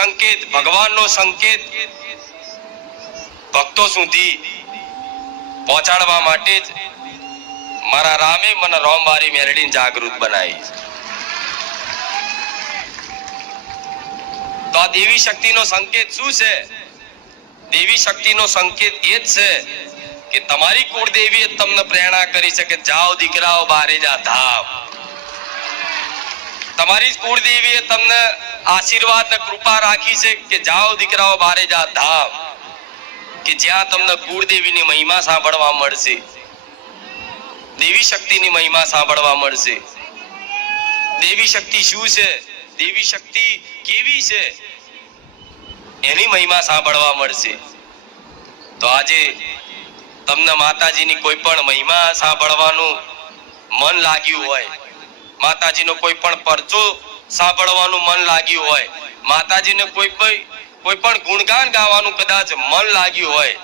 સંકેત, ભગવાનનો સંકેત ભક્તો સુધી પહોંચાડવા માટે જ મારા રામે મને રોમવારી મેલડીને જાગૃત બનાવી. તો આ દેવી શક્તિનો સંકેત શું છે? દેવી શક્તિનો સંકેત એ જ છે કે તમારી કુળદેવીએ તમને પ્રેરણા કરી છે કે જાઓ દીકરાઓ બારે જા ધામ. તમારી કુળદેવીએ તમને આશીર્વાદ ને કૃપા રાખી છે કે જાઓ દીકરાઓ બારે જા ધામ, કે જ્યાં તમને કુળદેવીની મહિમા સાંભળવા મળશે, દેવી શક્તિની મહિમા સાંભળવા મળશે. દેવી શક્તિ શું છે, દેવી શક્તિ કેવી છે, એની મહિમા સાંભળવા મળશે. તો આજે તમને માતાજીની કોઈ પણ મહિમા સાંભળવાનું મન લાગ્યું હોય, માતાજીનો કોઈ પણ પરચો સાંભળવાનું મન લાગ્યું હોય, માતાજીને કોઈ પણ ગુણગાન ગાવાનું કદાચ મન લાગ્યું હોય,